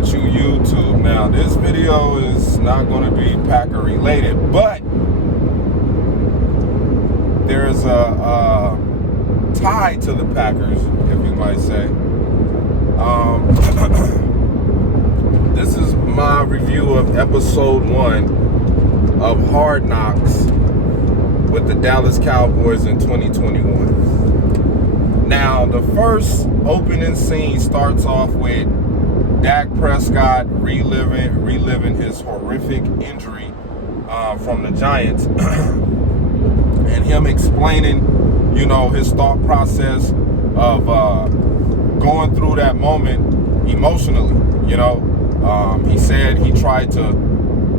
with you, YouTube. Now, this video is not going to be Packer related, but there's a tie to the Packers, if you might say. This is my review of episode 1 of Hard Knocks with the Dallas Cowboys in 2021. Now, the first opening scene starts off with Dak Prescott reliving his horrific injury from the Giants, and him explaining, his thought process of going through that moment emotionally. He said he tried to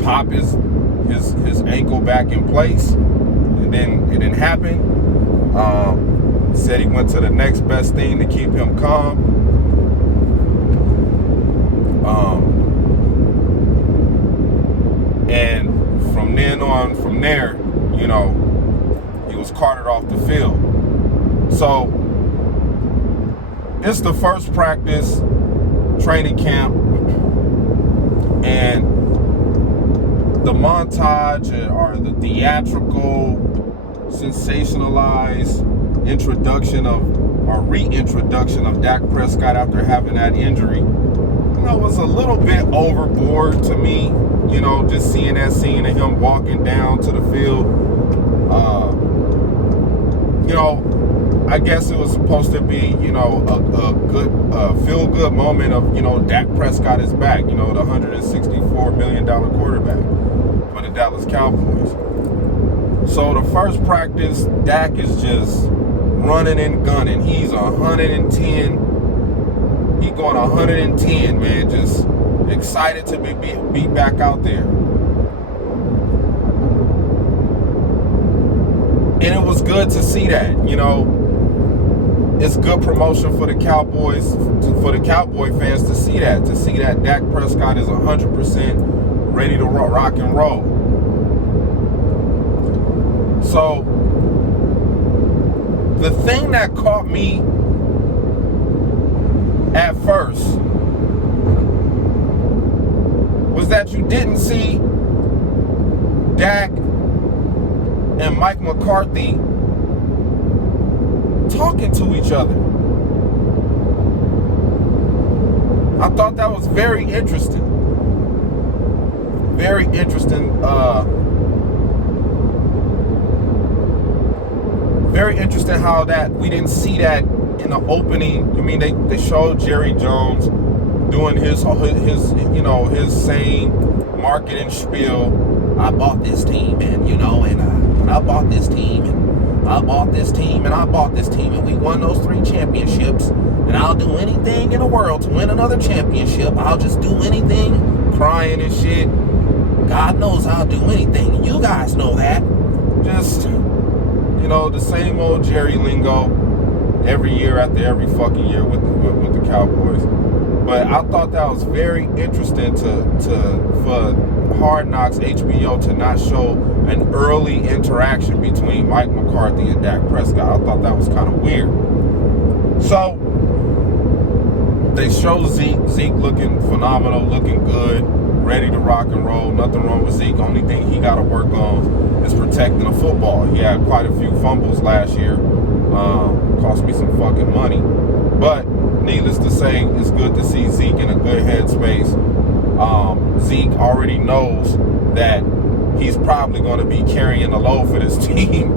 pop his ankle back in place, and then it didn't happen. Said he went to the next best thing to keep him calm. And from there, he was carted off the field. So it's the first practice, training camp, and the montage or the theatrical, sensationalized reintroduction of Dak Prescott after having that injury, was a little bit overboard to me. Just seeing that scene of him walking down to the field. I guess it was supposed to be, a good feel-good moment of, Dak Prescott is back, the $164 million quarterback for the Dallas Cowboys. So the first practice, Dak is just running and gunning. He's 110. He's going 110, man. Just excited to be back out there. And it was good to see that, It's good promotion for the Cowboys, for the Cowboy fans to see that Dak Prescott is 100% ready to rock and roll. So the thing that caught me at first was that you didn't see Dak and Mike McCarthy talking to each other. I thought that was very interesting. Very interesting. Very interesting how that we didn't see that in the opening. They showed Jerry Jones doing his same marketing spiel. I bought this team, and I bought this team, and I bought this team, and I bought this team, and we won those 3 championships. And I'll do anything in the world to win another championship. I'll just do anything, crying and shit. God knows I'll do anything. You guys know that. Just, the same old Jerry lingo every year after every fucking year with the Cowboys. But I thought that was very interesting for Hard Knocks HBO to not show an early interaction between Mike McCarthy and Dak Prescott. I thought that was kind of weird. So they show Zeke looking phenomenal, looking good, ready to rock and roll. Nothing wrong with Zeke. Only thing he got to work on is protecting the football. He had quite a few fumbles last year. Cost me some fucking money. But needless to say, it's good to see Zeke in a good headspace. Zeke already knows that he's probably going to be carrying the load for this team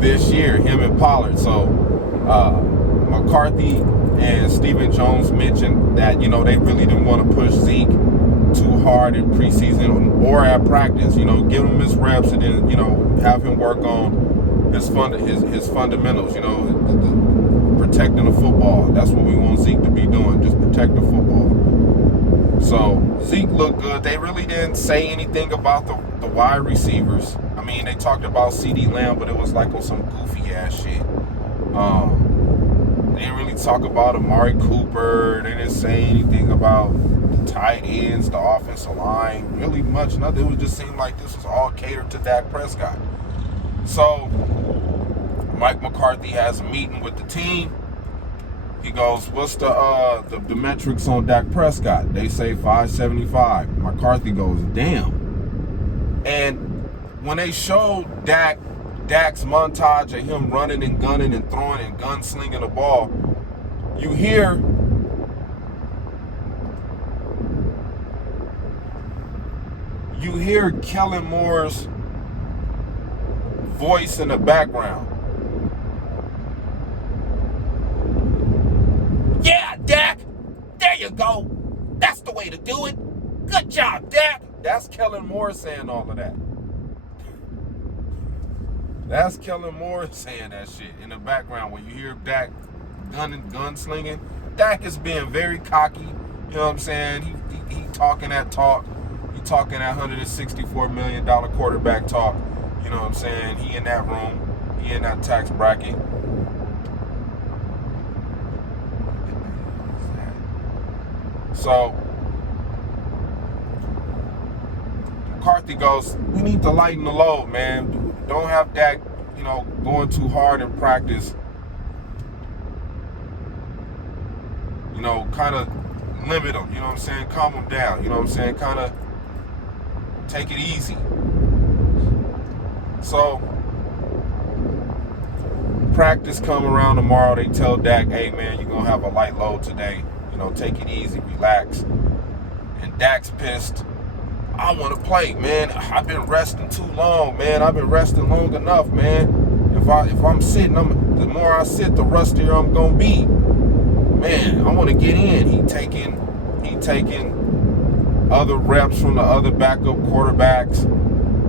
this year, him and Pollard. So McCarthy and Stephen Jones mentioned that, they really didn't want to push Zeke too hard in preseason or at practice. Give him his reps and then, have him work on his fundamentals, protecting the football. That's what we want Zeke to be doing, just protect the football. So Zeke looked good. They really didn't say anything about the wide receivers. They talked about CD Lamb, but it was like on some goofy ass shit. They didn't really talk about Amari Cooper. They didn't say anything about the tight ends, the offensive line, really much. Nothing. It would just seem like this was all catered to Dak Prescott. So Mike McCarthy has a meeting with the team. He goes, what's the metrics on Dak Prescott? They say 575. McCarthy goes, damn. And when they showed Dak's montage of him running and gunning and throwing and gunslinging the ball, you hear Kellen Moore's voice in the background. Yeah, Dak, there you go. That's the way to do it. Good job, Dak. That's Kellen Moore saying all of that. That's Kellen Moore saying that shit in the background when you hear Dak gunslinging. Dak is being very cocky. You know what I'm saying? He talking that talk. He talking that $164 million quarterback talk. You know what I'm saying? He in that room. He in that tax bracket. So McCarthy goes, we need to lighten the load, man. Don't have Dak, going too hard in practice. Kind of limit him, you know what I'm saying? Calm him down, you know what I'm saying? Kind of take it easy. So practice come around tomorrow. They tell Dak, hey, man, you're going to have a light load today. Take it easy, relax. And Dak's pissed. I want to play, man. I've been resting too long, man. I've been resting long enough, man. If I'm sitting, the more I sit, the rustier I'm gonna be. Man, I want to get in. He taking other reps from the other backup quarterbacks.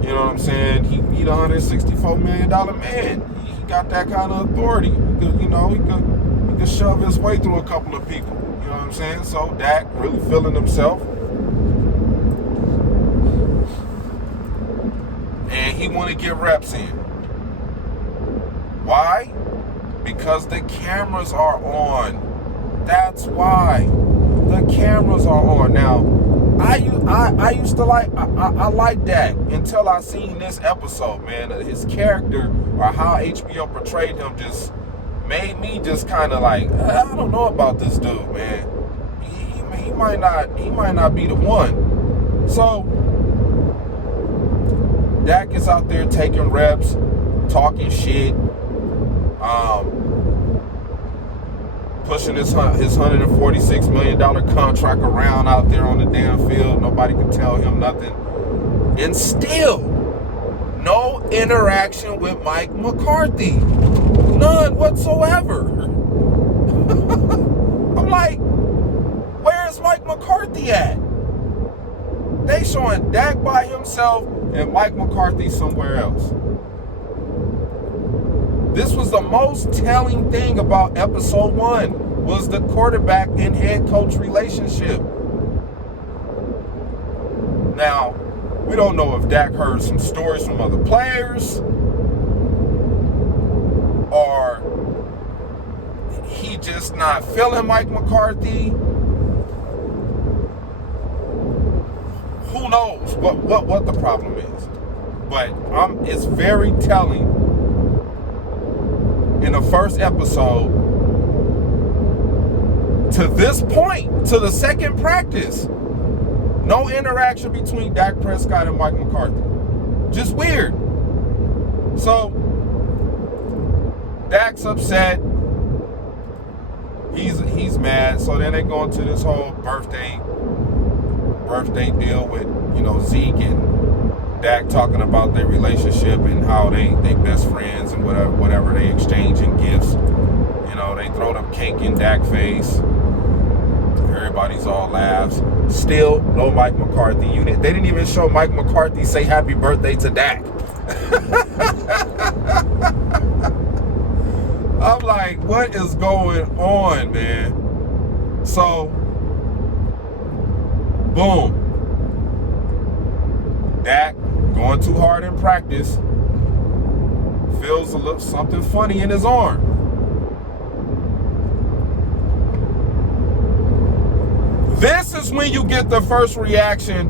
You know what I'm saying? He the $164 million man. He got that kind of authority. He could shove his way through a couple of people. You know what I'm saying? So Dak really feeling himself. And he want to get reps in. Why? Because the cameras are on. That's why. The cameras are on. Now, I used to like Dak until I seen this episode, man. His character or how HBO portrayed him just made me just kind of like, I don't know about this dude, man. He might not be the one. So Dak is out there taking reps, talking shit, pushing his $146 million contract around out there on the damn field. Nobody can tell him nothing. And still, no interaction with Mike McCarthy. None whatsoever. I'm like, where's Mike McCarthy at? They showing Dak by himself and Mike McCarthy somewhere else. This was the most telling thing about episode 1 was the quarterback and head coach relationship. Now, we don't know if Dak heard some stories from other players or he just not feeling Mike McCarthy. Who knows what the problem is? But it's very telling. In the first episode, to this point, to the second practice, no interaction between Dak Prescott and Mike McCarthy. Just weird. So, Dak's upset. He's mad. So then they go into this whole birthday deal with, Zeke and Dak talking about their relationship and how they best friends and whatever they exchanging gifts. They throw the cake in Dak's face. Everybody's all laughs. Still, no Mike McCarthy. They didn't even show Mike McCarthy say happy birthday to Dak. I'm like, what is going on, man? So, boom. Dak going too hard in practice. Feels a little something funny in his arm. This is when you get the first interaction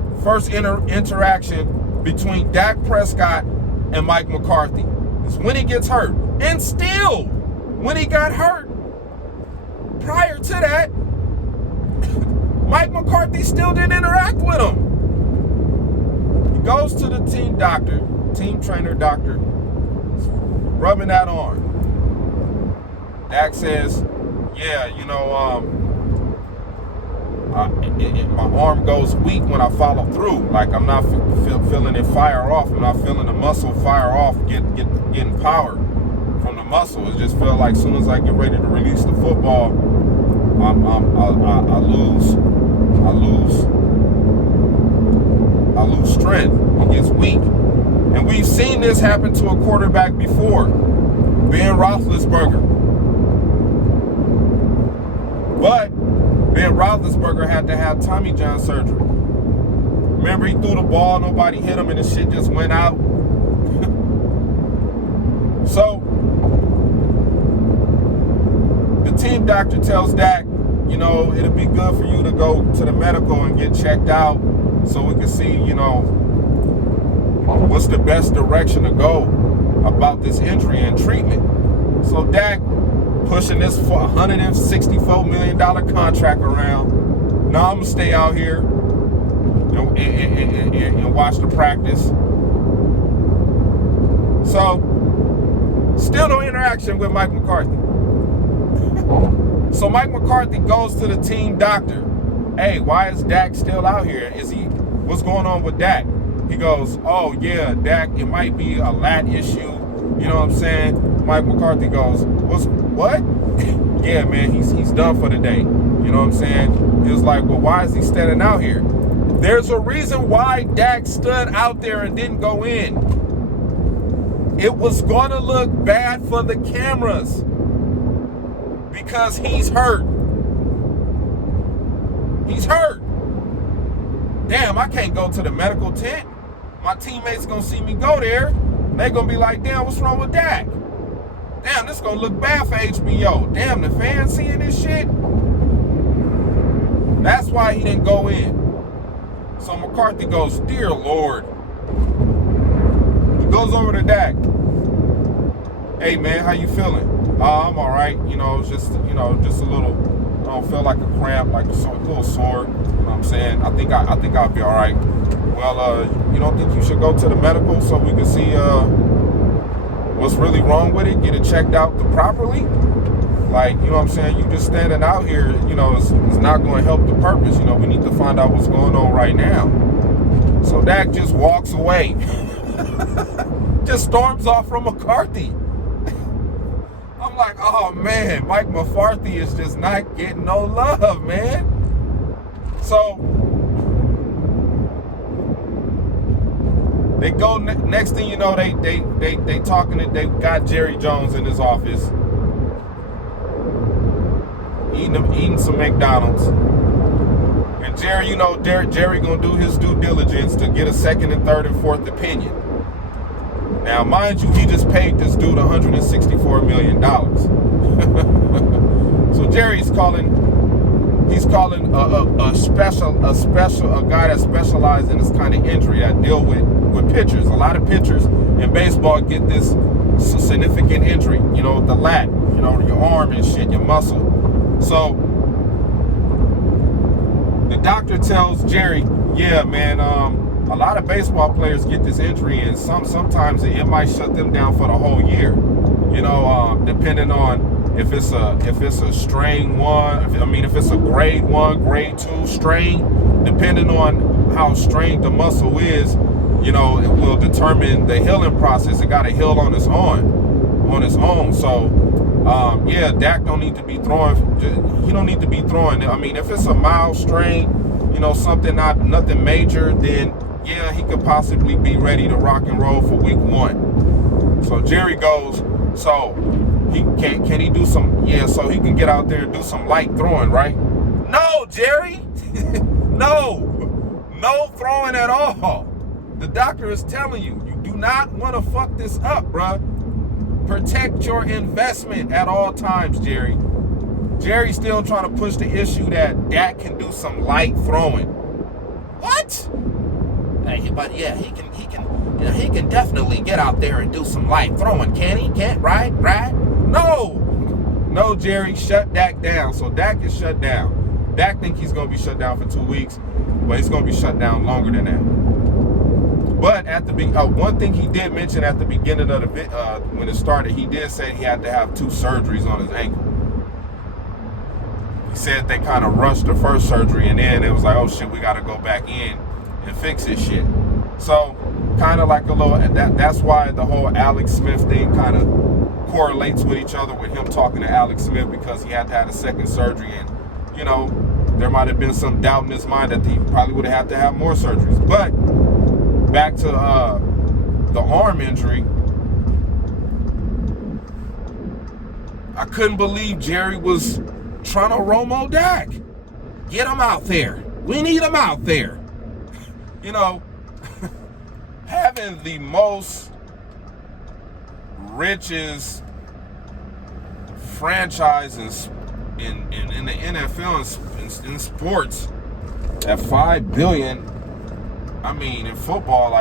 between Dak Prescott and Mike McCarthy. It's when he gets hurt. And still, when he got hurt, prior to that, Mike McCarthy still didn't interact with him. He goes to the team doctor, team trainer doctor, rubbing that arm. Dak says, yeah, you know, my arm goes weak when I follow through. Like, I'm not feeling it fire off. I'm not feeling the muscle fire off, getting power from the muscle. It just feels like as soon as I get ready to release the football, I lose strength. It gets weak. And we've seen this happen to a quarterback before, Ben Roethlisberger. But Ben Roethlisberger had to have Tommy John surgery. Remember, he threw the ball, nobody hit him, and the shit just went out. So, the team doctor tells Dak, you know, it'll be good for you to go to the medical and get checked out so we can see, you know, what's the best direction to go about this injury and treatment. So Dak pushing this $164 million contract around. Now I'm going to stay out here and watch the practice. So, still no interaction with Mike McCarthy. So Mike McCarthy goes to the team doctor. Hey, why is Dak still out here? What's going on with Dak? He goes, oh yeah, Dak, it might be a lat issue. You know what I'm saying? Mike McCarthy goes, what? Yeah, man, he's done for the day. You know what I'm saying? He was like, well, why is he standing out here? There's a reason why Dak stood out there and didn't go in. It was going to look bad for the cameras because he's hurt. He's hurt. Damn, I can't go to the medical tent. My teammates going to see me go there. They're going to be like, damn, what's wrong with Dak? Damn, this going to look bad for HBO. Damn, the fans seeing this shit. That's why he didn't go in. So McCarthy goes, dear Lord. He goes over to Dak. Hey, man, how you feeling? I'm all right. You know, just a little, I don't feel like a cramp, like a little sore. You know what I'm saying? I think I'll be all right. Well, you don't think you should go to the medical so we can see what's really wrong with it, get it checked out properly? Like, you know what I'm saying? You just standing out here, you know, it's not going to help the purpose. You know, we need to find out what's going on right now. So Dak just walks away. Just storms off from McCarthy. I'm like, oh, man, Mike McCarthy is just not getting no love, man. So they go, next thing you know, they talking, they got Jerry Jones in his office. Eating some McDonald's. And Jerry, you know, Jerry gonna do his due diligence to get a second and third and fourth opinion. Now, mind you, he just paid this dude $164 million. So Jerry's calling a guy that specializes in this kind of injury that deal with pitchers. A lot of pitchers in baseball get this significant injury, you know, with the lat, you know, your arm and shit, your muscle. So the doctor tells Jerry, yeah, man, a lot of baseball players get this injury, and sometimes it might shut them down for the whole year. You know, depending on if it's a strain one, if it's a grade 1, grade 2 strain, depending on how strained the muscle is, you know, it will determine the healing process. It got to heal on its own. So, yeah, Dak don't need to be throwing. He don't need to be throwing. I mean, if it's a mild strain, you know, nothing major, then yeah, he could possibly be ready to rock and roll for week 1. So Jerry goes, so can he do some? Yeah, so he can get out there and do some light throwing, right? No, Jerry, no throwing at all. The doctor is telling you, you do not want to fuck this up, bruh. Protect your investment at all times, Jerry. Jerry's still trying to push the issue that Dak can do some light throwing. What? Hey, but yeah, he can definitely get out there and do some light throwing. Can he? Can't, right? No, no, Jerry, shut Dak down. So Dak is shut down. Dak think he's going to be shut down for 2 weeks, but he's going to be shut down longer than that. But at the one thing he did mention at the beginning of the when it started, he did say he had to have 2 surgeries on his ankle. He said they kind of rushed the first surgery, and then it was like, oh shit, we got to go back in and fix this shit. So kind of like a little, that's why the whole Alex Smith thing kind of correlates with each other, with him talking to Alex Smith, because he had to have a second surgery, and you know, there might have been some doubt in his mind that he probably would have had to have more surgeries. But back to the arm injury, I couldn't believe Jerry was trying to Romo Dak. Get him out there. We need him out there. You know, having the most richest franchise in the NFL in sports at $5 billion. I mean, in football,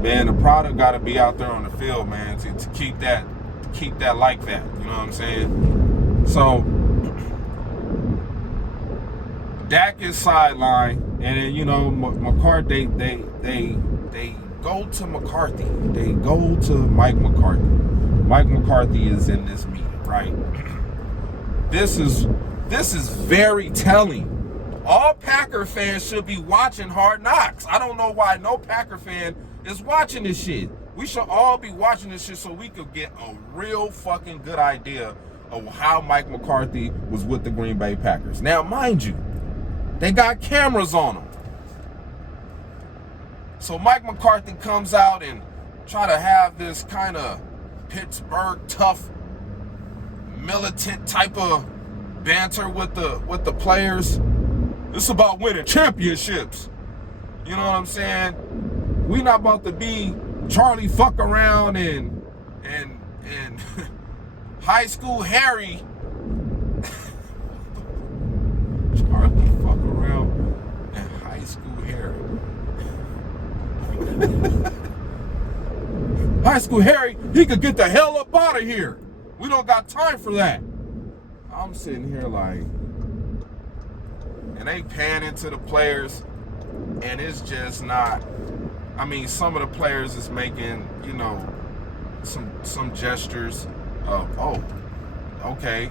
man, the product got to be out there on the field, man, to keep that like that. You know what I'm saying? So Dak is sidelined, and then, you know, McCarthy, they go to McCarthy. They go to Mike McCarthy. Mike McCarthy is in this meeting, right? This is very telling. All Packer fans should be watching Hard Knocks. I don't know why no Packer fan is watching this shit. We should all be watching this shit so we could get a real fucking good idea of how Mike McCarthy was with the Green Bay Packers. Now, mind you, they got cameras on them. So Mike McCarthy comes out and try to have this kind of Pittsburgh tough, militant type of banter with the players. It's about winning championships. You know what I'm saying? We not about to be Charlie fuck around and high school Harry. Charlie fuck around and high school Harry. High school Harry, he could get the hell up out of here. We don't got time for that. I'm sitting here like, and they pan into the players, and it's just not. I mean, some of the players is making, you know, some gestures of, oh, okay,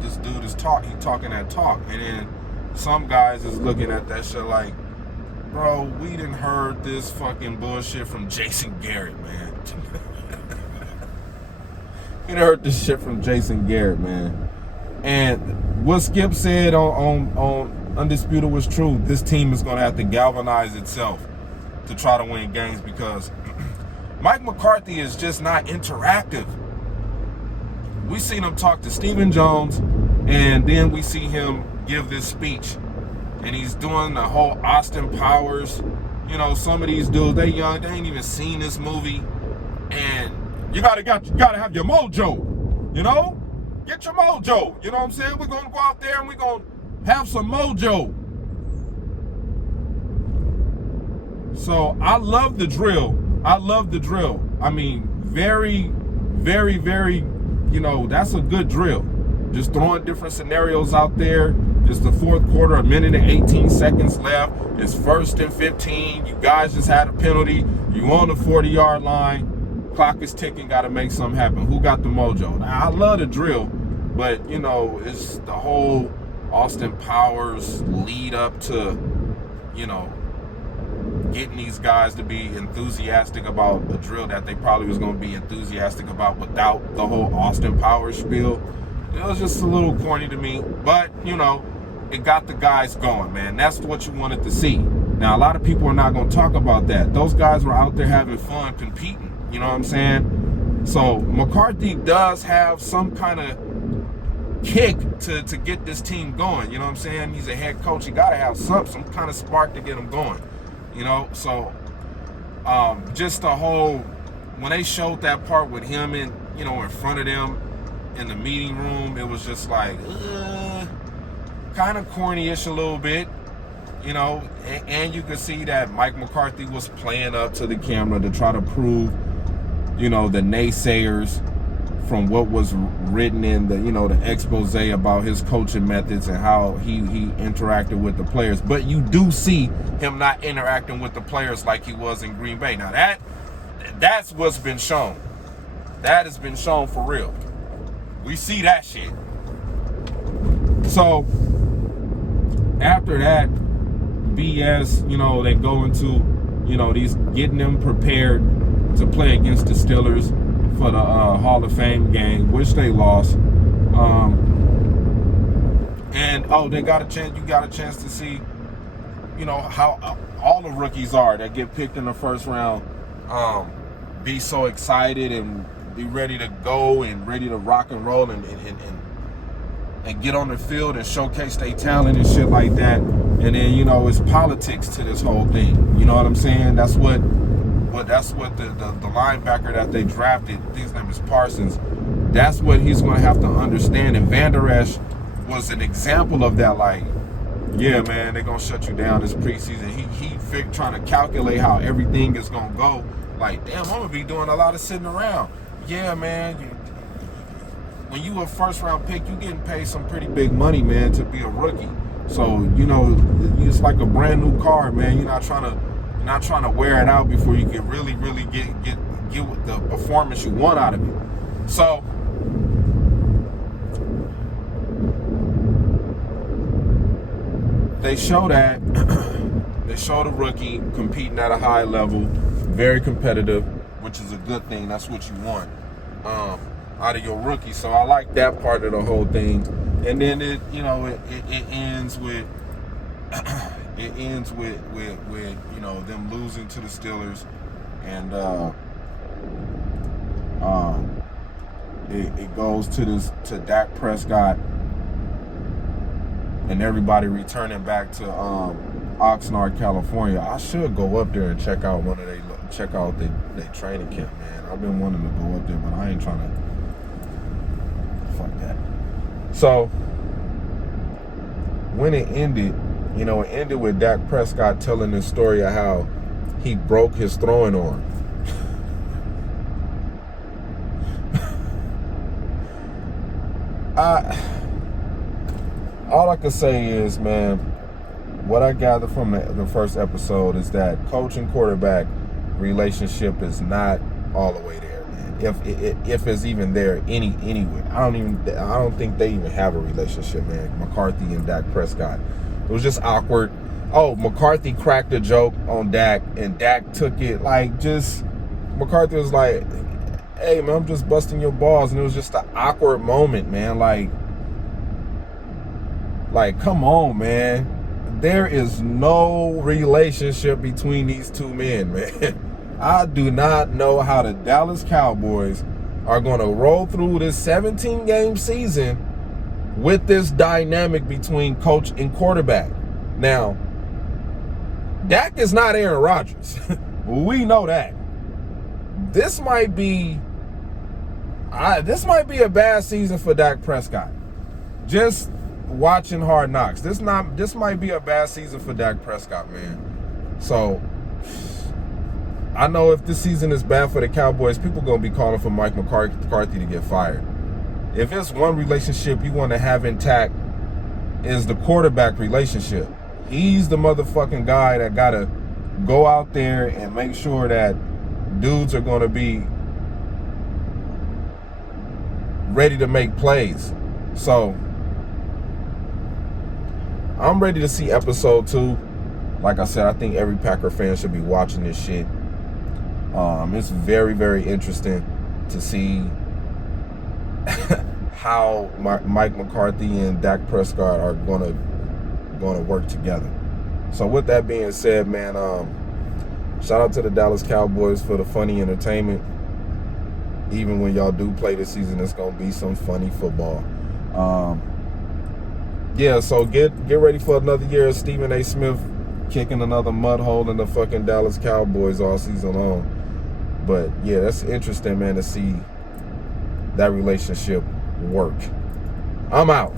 this dude is talking that talk, and then some guys is looking at that shit like, bro, we done heard this fucking bullshit from Jason Garrett, man. We done heard this shit from Jason Garrett, man. And what Skip said on Undisputed was true. This team is going to have to galvanize itself to try to win games, because Mike McCarthy is just not interactive. We seen him talk to Stephen Jones, and then we see him give this speech, and he's doing the whole Austin Powers. You know, some of these dudes, they young, they ain't even seen this movie, and you gotta have your mojo, you know? Get your mojo, you know what I'm saying? We're gonna go out there and we're gonna have some mojo. So I love the drill. I mean, very, very, very, you know, that's a good drill. Just throwing different scenarios out there. It's the fourth quarter, 1 minute and 18 seconds left. It's 1st and 15. You guys just had a penalty. You on the 40-yard line. Clock is ticking, got to make something happen. Who got the mojo? Now, I love the drill, but, you know, it's the whole Austin Powers lead up to, you know, getting these guys to be enthusiastic about a drill that they probably was going to be enthusiastic about without the whole Austin Powers spiel. It was just a little corny to me, but, you know, it got the guys going, man. That's what you wanted to see. Now, a lot of people are not going to talk about that. Those guys were out there having fun, competing. You know what I'm saying? So McCarthy does have some kind of kick to get this team going. You know what I'm saying? He's a head coach. He got to have some kind of spark to get him going. You know, so just the whole, when they showed that part with him in front of them in the meeting room, it was just like, kind of corny-ish a little bit. You know, and you could see that Mike McCarthy was playing up to the camera to try to prove, the naysayers from what was written in the expose about his coaching methods and how he interacted with the players. But you do see him not interacting with the players like he was in Green Bay. Now that's what's been shown. That has been shown for real. We see that shit. So after that BS, they go into, these getting them prepared to play against the Steelers for the Hall of Fame game, which they lost. And they got a chance. You got a chance to see, how all the rookies are that get picked in the first round. Be so excited and be ready to go and ready to rock and roll and get on the field and showcase their talent and shit like that. And then, it's politics to this whole thing. You know what I'm saying? That's what the linebacker that they drafted, his name is Parsons, that's what he's going to have to understand. And Van Der Esch was an example of that. Like, yeah, man, they're going to shut you down this preseason. He trying to calculate how everything is going to go. Like, damn, I'm going to be doing a lot of sitting around. Yeah, man, when you a first-round pick, you getting paid some pretty big money, man, to be a rookie. So, it's like a brand new car, man. You're not trying to wear it out before you can really get the performance you want out of it. So they show that they show the rookie competing at a high level, very competitive, which is a good thing. That's what you want out of your rookie. So I like that part of the whole thing. And then it ends with them losing to the Steelers, and it goes to Dak Prescott and everybody returning back to Oxnard, California. I should go up there and check out their training camp, man. I've been wanting to go up there, but I ain't trying to. Fuck that. So when it ended, it ended with Dak Prescott telling this story of how he broke his throwing arm. All I can say is, man, what I gather from the first episode is that coach and quarterback relationship is not all the way there, man. If it's even there anywhere. I don't think they even have a relationship, man. McCarthy and Dak Prescott. It was just awkward. Oh, McCarthy cracked a joke on Dak, and Dak took it McCarthy was like, hey, man, I'm just busting your balls. And it was just an awkward moment, man. Like, come on, man. There is no relationship between these two men, man. I do not know how the Dallas Cowboys are going to roll through this 17-game season with this dynamic between coach and quarterback. Now, Dak is not Aaron Rodgers. We know that. This might be a bad season for Dak Prescott. Just watching Hard Knocks. This might be a bad season for Dak Prescott, man. So I know if this season is bad for the Cowboys, people are going to be calling for Mike McCarthy to get fired. If it's one relationship you want to have intact, is the quarterback relationship. He's the motherfucking guy that got to go out there and make sure that dudes are going to be ready to make plays. So I'm ready to see episode 2. Like I said, I think every Packer fan should be watching this shit. It's very, very interesting to see how Mike McCarthy and Dak Prescott are gonna work together. So with that being said, man, shout out to the Dallas Cowboys for the funny entertainment. Even when y'all do play this season, it's gonna be some funny football. Yeah, so get ready for another year of Stephen A. Smith kicking another mud hole in the fucking Dallas Cowboys all season long. But yeah, that's interesting, man, to see that relationship work. I'm out.